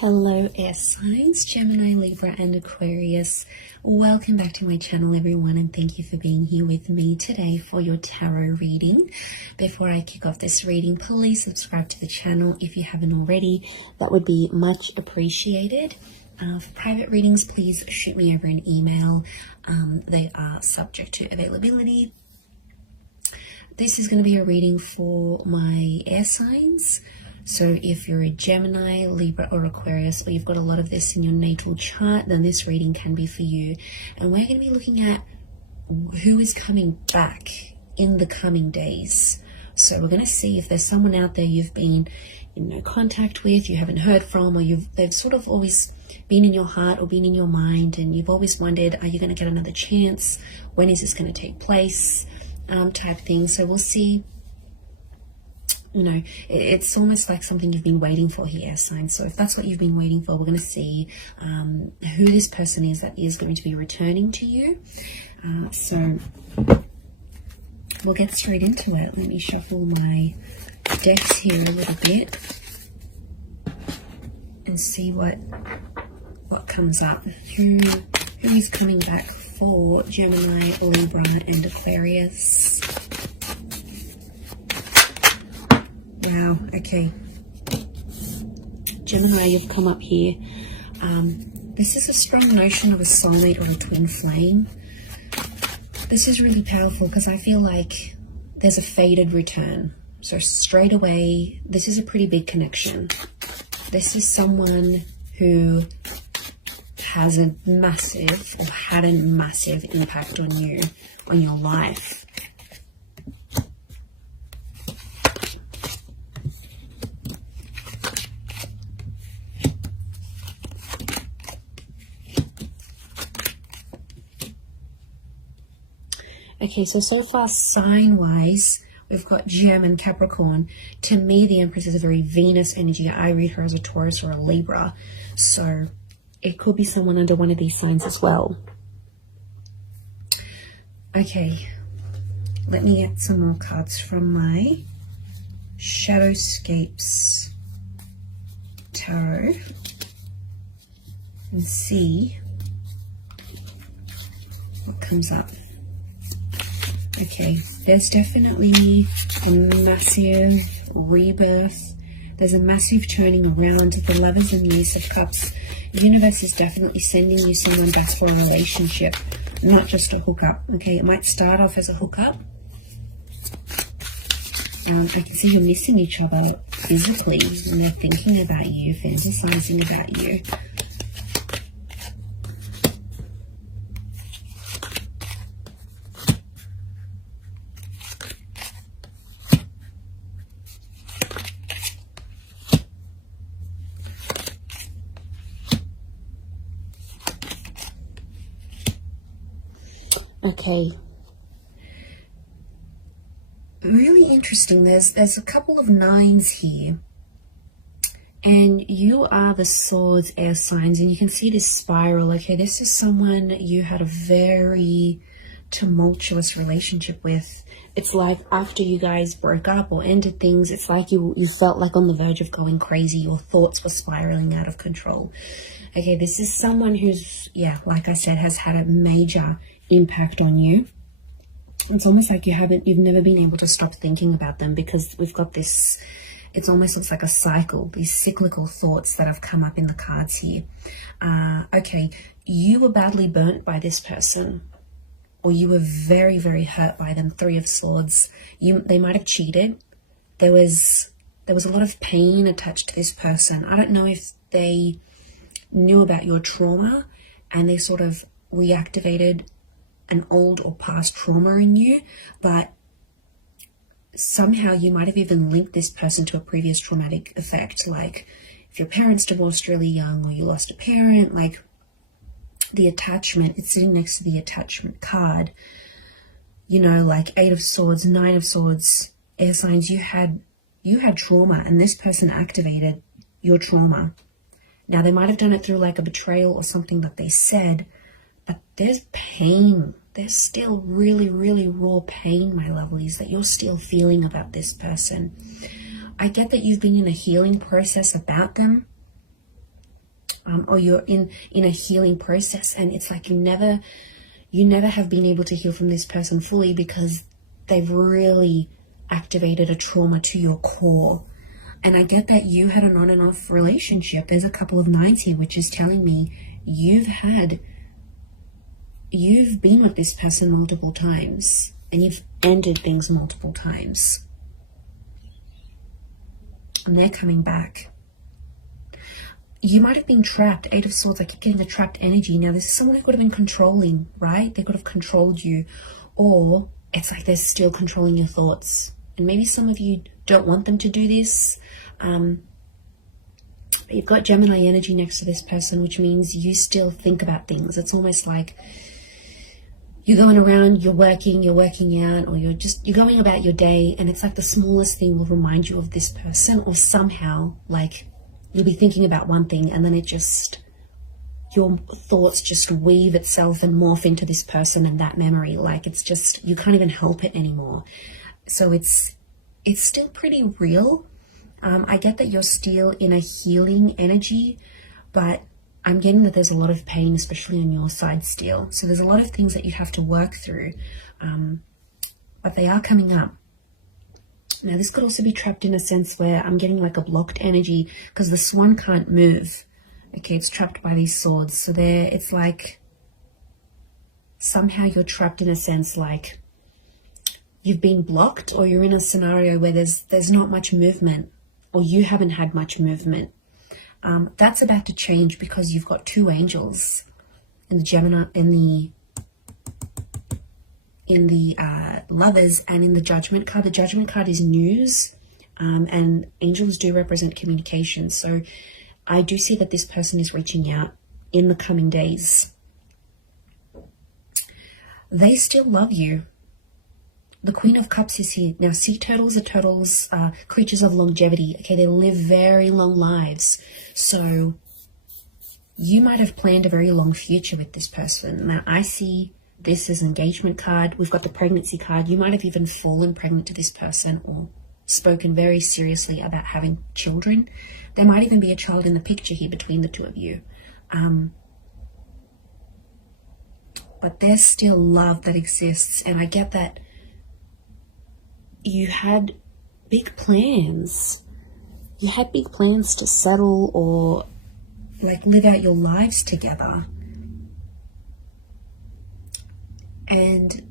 Hello air signs, Gemini, Libra and Aquarius. Welcome back to my channel everyone, and thank you for being here with me today for your tarot reading. Before I kick off this reading, please subscribe to the channel if you haven't already. That would be much appreciated. For private readings, please shoot me over an email. They are subject to availability. This is going to be a reading for my air signs. So if you're a Gemini, Libra or Aquarius, or you've got a lot of this in your natal chart, then this reading can be for you. And we're going to be looking at who is coming back in the coming days. So we're going to see if there's someone out there you've been in no contact with, you haven't heard from, or they've sort of always been in your heart or been in your mind, and you've always wondered, are you going to get another chance? When is this going to take place? Type thing. So we'll see. You know, it's almost like something you've been waiting for here, signs. So if that's what you've been waiting for, we're going to see who this person is that is going to be returning to you. So we'll get straight into it. Let me shuffle my decks here a little bit and see what comes up. Who is coming back for Gemini, Libra and Aquarius? Wow, okay. Gemini, you've come up here. This is a strong notion of a soulmate or a twin flame. This is really powerful because I feel like there's a fated return. So straight away, this is a pretty big connection. This is someone who has a massive or had a massive impact on you, on your life. Okay, so far sign-wise, we've got Gem and Capricorn. To me, the Empress is a very Venus energy. I read her as a Taurus or a Libra. So it could be someone under one of these signs as well. Okay, let me get some more cards from my Shadowscapes Tarot and see what comes up. Okay, there's definitely a massive rebirth. There's a massive turning around. The Lovers and the Ace of Cups. The universe is definitely sending you someone back for a relationship, not just a hookup. Okay, it might start off as a hookup. I can see you're missing each other physically, and they're thinking about you, fantasizing about you. Okay, really interesting. There's a couple of nines here, and you are the Swords air signs, and you can see this spiral. Okay, this is someone you had a very tumultuous relationship with. It's like after you guys broke up or ended things, it's like you felt like on the verge of going crazy. Your thoughts were spiraling out of control. Okay, this is someone who's, yeah, like I said, has had a major impact on you. It's almost like you've never been able to stop thinking about them, because we've got this, it almost looks like a cycle, these cyclical thoughts that have come up in the cards here. Okay, you were badly burnt by this person, or you were very, very hurt by them. Three of Swords. They might have cheated. There was a lot of pain attached to this person. I don't know if they knew about your trauma and they sort of reactivated an old or past trauma in you, but somehow you might have even linked this person to a previous traumatic effect, like if your parents divorced really young, or you lost a parent. Like the attachment, it's sitting next to the attachment card, you know, like Eight of Swords, Nine of Swords, air signs. You had trauma, and this person activated your trauma. Now they might have done it through like a betrayal or something that they said, but there's pain. There's still really, really raw pain, my lovelies, that you're still feeling about this person. I get that you've been in a healing process about them, or you're in a healing process, and it's like you never have been able to heal from this person fully because they've really activated a trauma to your core. And I get that you had an on and off relationship. There's a couple of nines here, which is telling me you've been with this person multiple times, and you've ended things multiple times. And they're coming back. You might have been trapped. Eight of Swords, I keep getting the trapped energy. Now, this is someone who could have been controlling, right? They could have controlled you. Or it's like they're still controlling your thoughts. And maybe some of you don't want them to do this. You've got Gemini energy next to this person, which means you still think about things. It's almost like you're going around, you're working out, or you're going about your day, and it's like the smallest thing will remind you of this person, or somehow, like, you'll be thinking about one thing and then your thoughts just weave itself and morph into this person and that memory. Like, it's just, you can't even help it anymore. So it's still pretty real. I get that you're still in a healing energy, but I'm getting that there's a lot of pain, especially on your side still. So there's a lot of things that you have to work through, but they are coming up. Now, this could also be trapped in a sense where I'm getting like a blocked energy because the swan can't move. Okay, it's trapped by these swords. So it's like somehow you're trapped in a sense like you've been blocked, or you're in a scenario where there's not much movement, or you haven't had much movement. That's about to change because you've got two angels in the Gemini, in the Lovers, and in the Judgment card. The Judgment card is news, and angels do represent communication. So I do see that this person is reaching out in the coming days. They still love you. The Queen of Cups is here. Now, sea turtles are creatures of longevity. Okay, they live very long lives. So you might have planned a very long future with this person. Now, I see this is an engagement card. We've got the pregnancy card. You might have even fallen pregnant to this person or spoken very seriously about having children. There might even be a child in the picture here between the two of you. But there's still love that exists. And I get that you had big plans. You had big plans to settle or like live out your lives together. And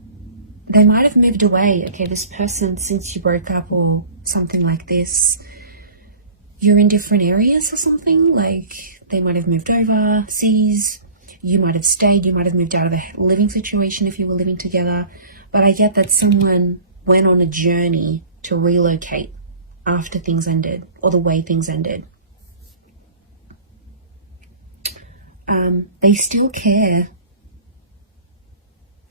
they might have moved away. Okay, this person, since you broke up or something like this, you're in different areas or something. Like they might have moved overseas. You might have stayed. You might have moved out of a living situation if you were living together. But I get that someone went on a journey to relocate after things ended, or the way things ended. They still care.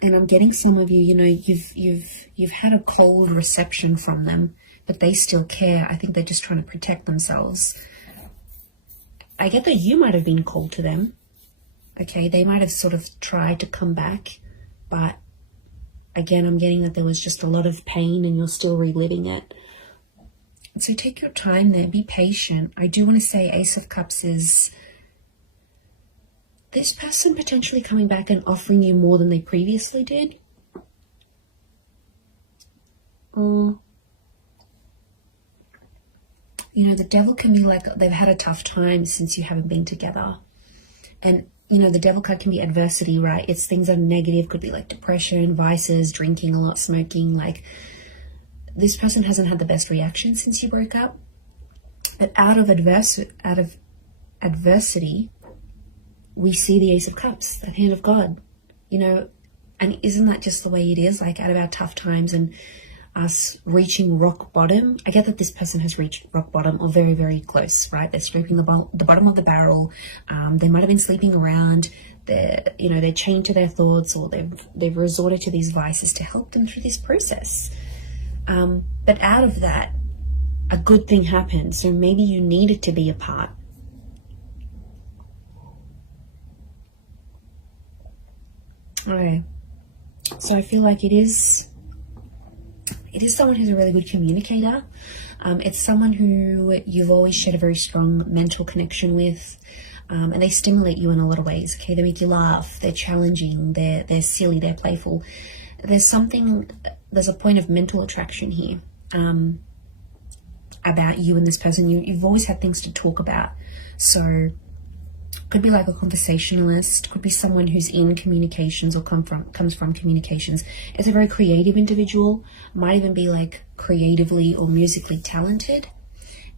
And I'm getting some of you, you know, you've had a cold reception from them, but they still care. I think they're just trying to protect themselves. I get that you might have been cold to them. Okay, they might have sort of tried to come back, but again, I'm getting that there was just a lot of pain and you're still reliving it. So take your time there, be patient. I do want to say Ace of Cups is this person potentially coming back and offering you more than they previously did. Or, you know, the Devil can be like they've had a tough time since you haven't been together. And, you know, the Devil card can be adversity, right? It's things that are negative, could be like depression, vices, drinking a lot, smoking. Like this person hasn't had the best reaction since you broke up. But out of adversity, we see the Ace of Cups, that hand of God, you know, and isn't that just the way it is? Like out of our tough times and us reaching rock bottom. I get that this person has reached rock bottom or very, very close, right? They're scraping the bottom of the barrel. They might have been sleeping around. They're chained to their thoughts, or they've resorted to these vices to help them through this process. But out of that, a good thing happened. So maybe you needed to be apart. Okay, so I feel like it is It is someone who's a really good communicator. It's someone who you've always shared a very strong mental connection with, and they stimulate you in a lot of ways. Okay, they make you laugh, they're challenging, they're silly, they're playful. There's a point of mental attraction here about you and this person. You've always had things to talk about. So could be like a conversationalist, could be someone who's in communications or comes from communications. It's a very creative individual, might even be like creatively or musically talented,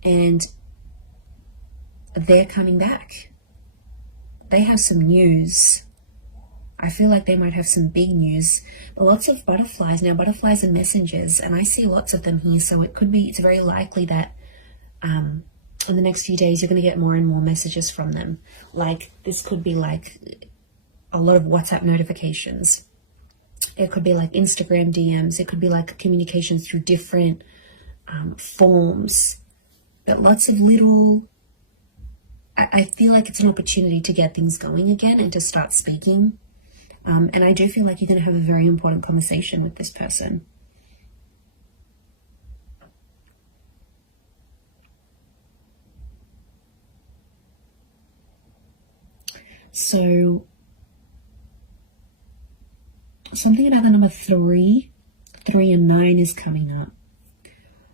and they're coming back. They have some news. I feel like they might have some big news, but lots of butterflies. Now, butterflies are messengers, and I see lots of them here, so it's very likely that in the next few days, you're going to get more and more messages from them. Like, this could be like a lot of WhatsApp notifications. It could be like Instagram DMs. It could be like communications through different forms. But lots of little... I feel like it's an opportunity to get things going again and to start speaking. And I do feel like you're going to have a very important conversation with this person. So, something about the number 3 and 9 is coming up.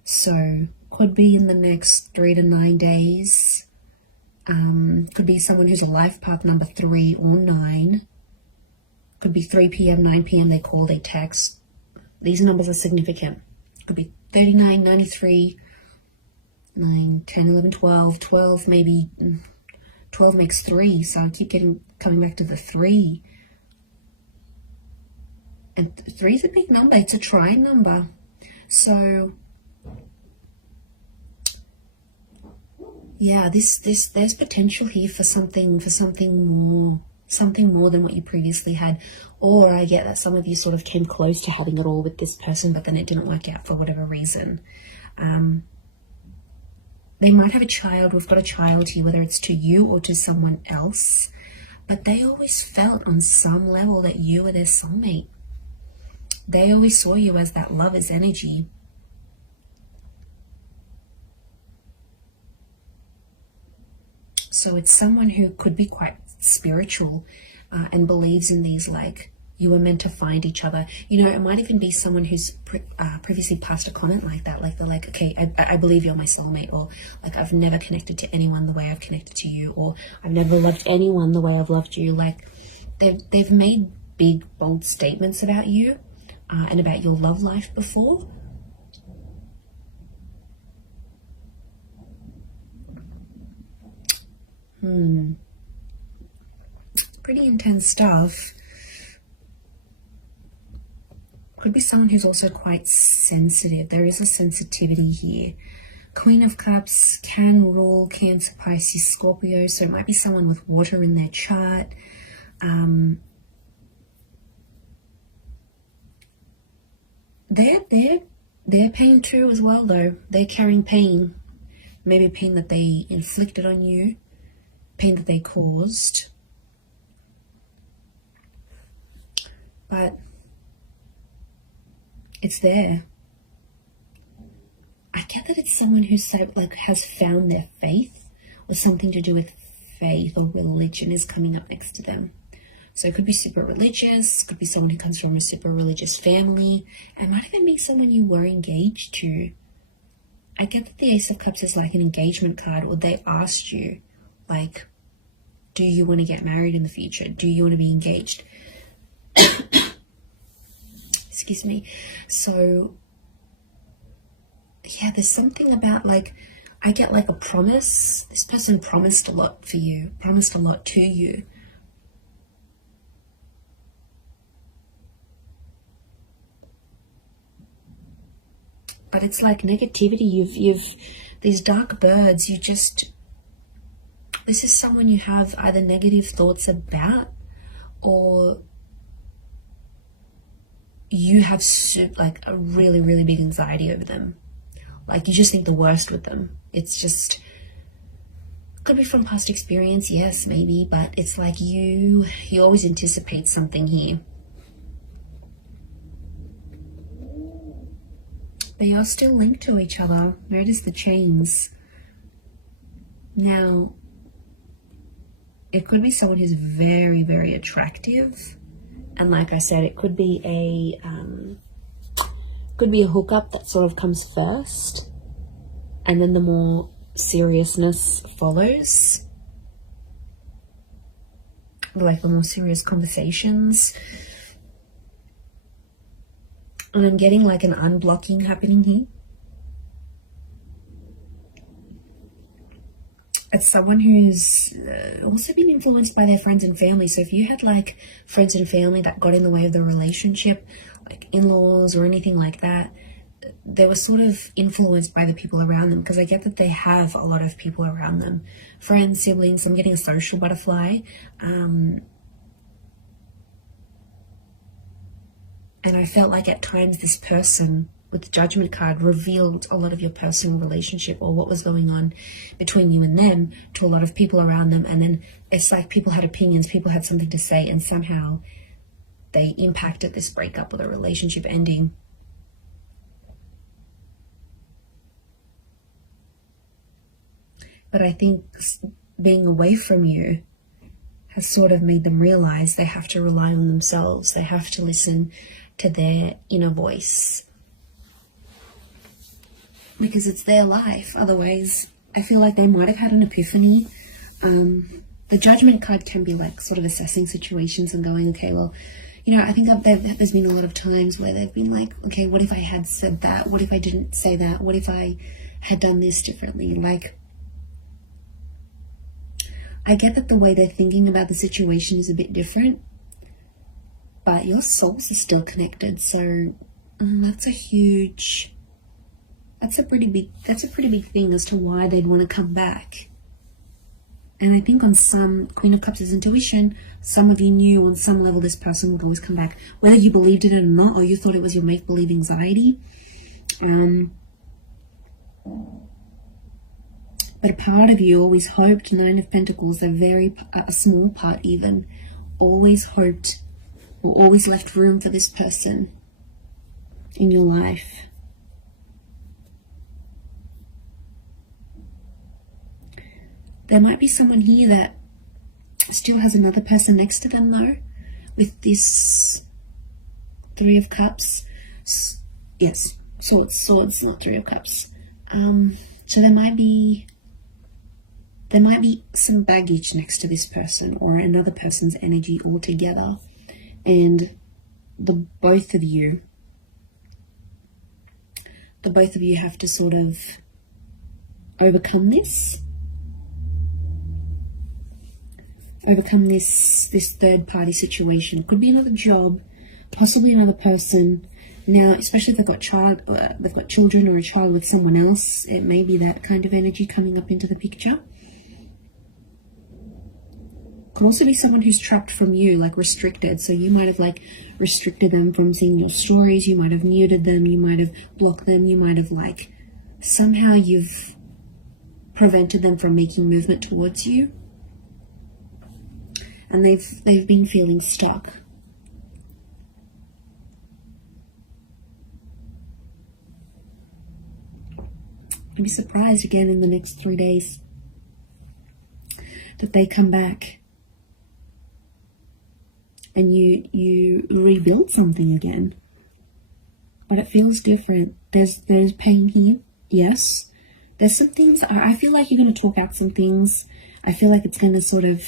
So, could be in the next 3 to 9 days. Could be someone who's a life path number 3 or 9. Could be 3 p.m., 9 p.m. They call, they text. These numbers are significant. Could be 39, 93, 9, 10, 11, 12, 12 maybe... 12 makes 3, so I keep coming back to the 3. And 3 is a big number. It's a trying number. So, yeah, there's potential here for something more than what you previously had. Or I get that some of you sort of came close to having it all with this person, but then it didn't work out for whatever reason. They might have a child. We've got a child here, whether it's to you or to someone else. But they always felt on some level that you were their soulmate. They always saw you as that lover's energy. So it's someone who could be quite spiritual and believes in these, like, you were meant to find each other. You know, it might even be someone who's previously passed a comment like that. Like, they're like, okay, I believe you're my soulmate. Or, like, I've never connected to anyone the way I've connected to you. Or, I've never loved anyone the way I've loved you. Like, they've made big, bold statements about you and about your love life before. Pretty intense stuff. Could be someone who's also quite sensitive. There is a sensitivity here. Queen of Cups can rule Cancer, Pisces, Scorpio. So it might be someone with water in their chart. They're pain too as well, though. They're carrying pain. Maybe pain that they inflicted on you. Pain that they caused. But it's there. I get that it's someone who's has found their faith, or something to do with faith or religion is coming up next to them. So it could be super religious, could be someone who comes from a super religious family, and might even be someone you were engaged to. I get that the Ace of Cups is like an engagement card, or they asked you, like, do you want to get married in the future? Do you want to be engaged? Excuse me. So, yeah, there's something about, like, I get like a promise. This person promised a lot for you, promised a lot to you. But it's like negativity. You've these dark birds, this is someone you have either negative thoughts about, or you have like a really, really big anxiety over them. Like, you just think the worst with them. It's just, could be from past experience, yes, maybe, but it's like you always anticipate something here. you're still linked to each other. Notice the chains. Now, it could be someone who's very, very attractive. And like I said, it could be a hookup that sort of comes first. And then the more seriousness follows. Like the more serious conversations. And I'm getting like an unblocking happening here. It's someone who's also been influenced by their friends and family. So if you had like friends and family that got in the way of the relationship, like in-laws or anything like that, they were sort of influenced by the people around them, because I get that they have a lot of people around them. Friends, siblings, I'm getting a social butterfly. And I felt like at times this person with the Judgment card revealed a lot of your personal relationship or what was going on between you and them to a lot of people around them. And then it's like people had opinions, people had something to say, and somehow they impacted this breakup or the relationship ending. But I think being away from you has sort of made them realize they have to rely on themselves. They have to listen to their inner voice, because it's their life. Otherwise, I feel like they might have had an epiphany. The Judgment card can be like sort of assessing situations and going, okay, well, you know, I think there's been a lot of times where they've been like, okay, what if I had said that? What if I didn't say that? What if I had done this differently? Like, I get that the way they're thinking about the situation is a bit different, but your souls are still connected. So that's a pretty big thing as to why they'd want to come back. And I think on some, Queen of Cups is intuition. Some of you knew on some level this person would always come back, whether you believed it or not, or you thought it was your make-believe anxiety. But a part of you always hoped, Nine of Pentacles, a small part even, always hoped or always left room for this person in your life. There might be someone here that still has another person next to them though, with this Three of Cups. Yes, swords, not Three of Cups. So there might be some baggage next to this person or another person's energy altogether. And the both of you have to sort of overcome this third party situation. Could be another job, possibly another person. Now, especially if they've got children or a child with someone else, it may be that kind of energy coming up into the picture. Could also be someone who's trapped from you, like restricted. So you might have like restricted them from seeing your stories. You might have muted them. You might have blocked them. You might have like somehow you've prevented them from making movement towards you. And they've been feeling stuck. I'd be surprised again in the next 3 days that they come back and you rebuild something again. But it feels different. There's pain here, yes. There's some things, I feel like you're going to talk out some things. I feel like it's going to sort of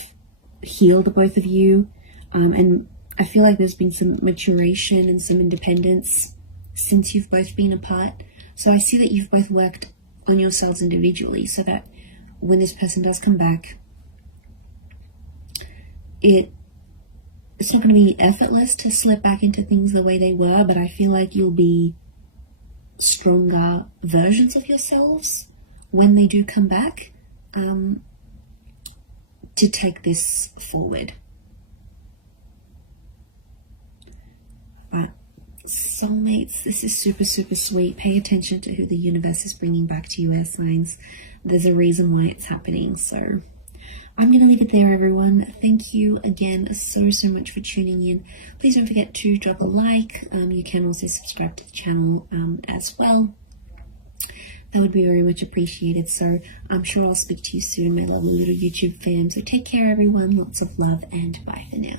heal the both of you. And I feel like there's been some maturation and some independence since you've both been apart. So I see that you've both worked on yourselves individually so that when this person does come back, it's not going to be effortless to slip back into things the way they were, but I feel like you'll be stronger versions of yourselves when they do come back to take this forward. But soulmates, this is super, super sweet. Pay attention to who the universe is bringing back to you, air signs. There's a reason why it's happening. So I'm going to leave it there, everyone. Thank you again so much for tuning in. Please don't forget to drop a like. You can also subscribe to the channel as well. that would be very much appreciated. So I'm sure I'll speak to you soon, my lovely little YouTube fam. So take care, everyone. Lots of love, and bye for now.